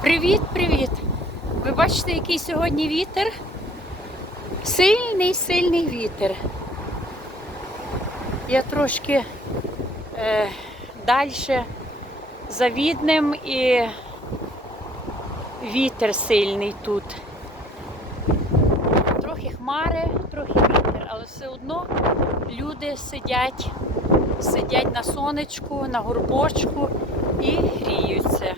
Привіт, привіт! Ви бачите, який сьогодні вітер? Сильний, сильний вітер. Я трошки е, далі за Віднем і вітер сильний тут. Трохи хмари, трохи вітер, але все одно люди сидять, сидять на сонечку, на горбочку і гріються.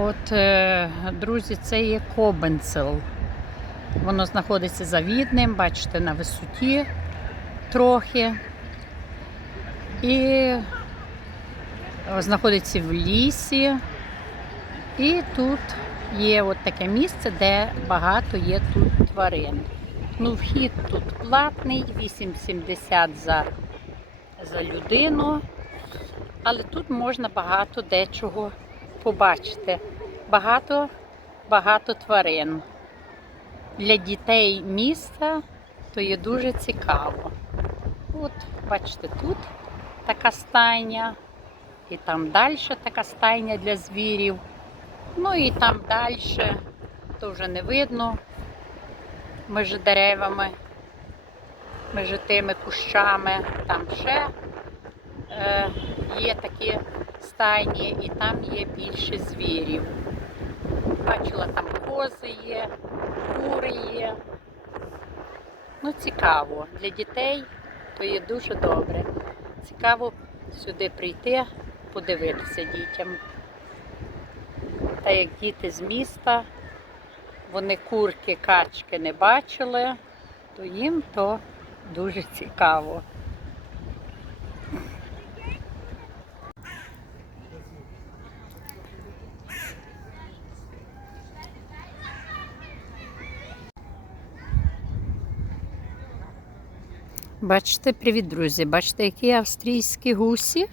От, е, друзі, це є Кобенцел. Воно знаходиться за Віднем, бачите, на висоті трохи. І е, знаходиться в лісі. І тут є от таке місце, де багато є тут тварин. Ну, вхід тут платний, 8,70 за, за людину. Але тут можна багато дечого побачити. Багато, багато тварин. Для дітей міста то є дуже цікаво. От, бачите, тут така стайня, і там далі така стайня для звірів. Ну і там далі, то вже не видно між деревами, між тими кущами. Там ще е, є такі стайні, і там є більше звірів. Бачила, там кози є, кури є. Ну, цікаво. Для дітей то є дуже добре. Цікаво сюди прийти, подивитися дітям. Та як діти з міста, вони курки, качки не бачили, то їм то дуже цікаво. Бачите, привіт, друзі! Бачите, які австрійські гусі?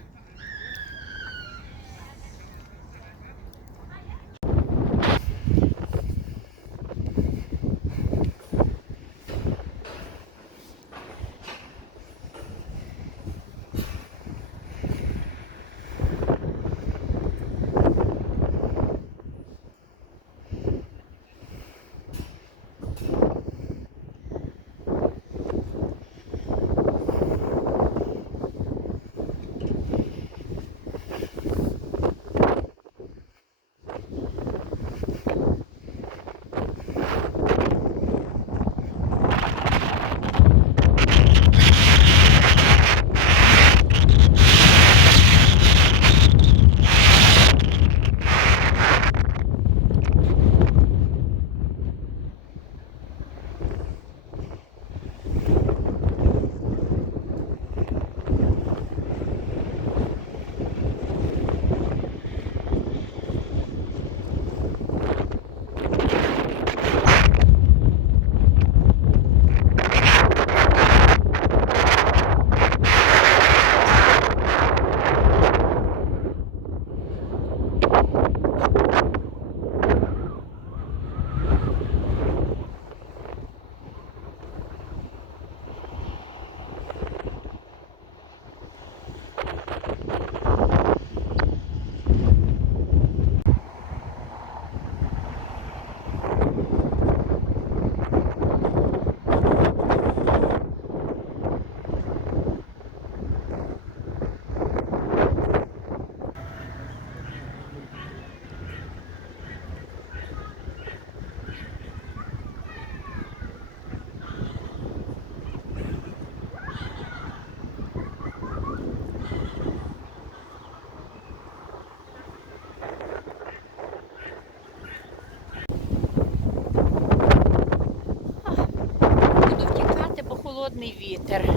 Холодний вітер.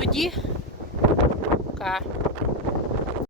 Тоді пока.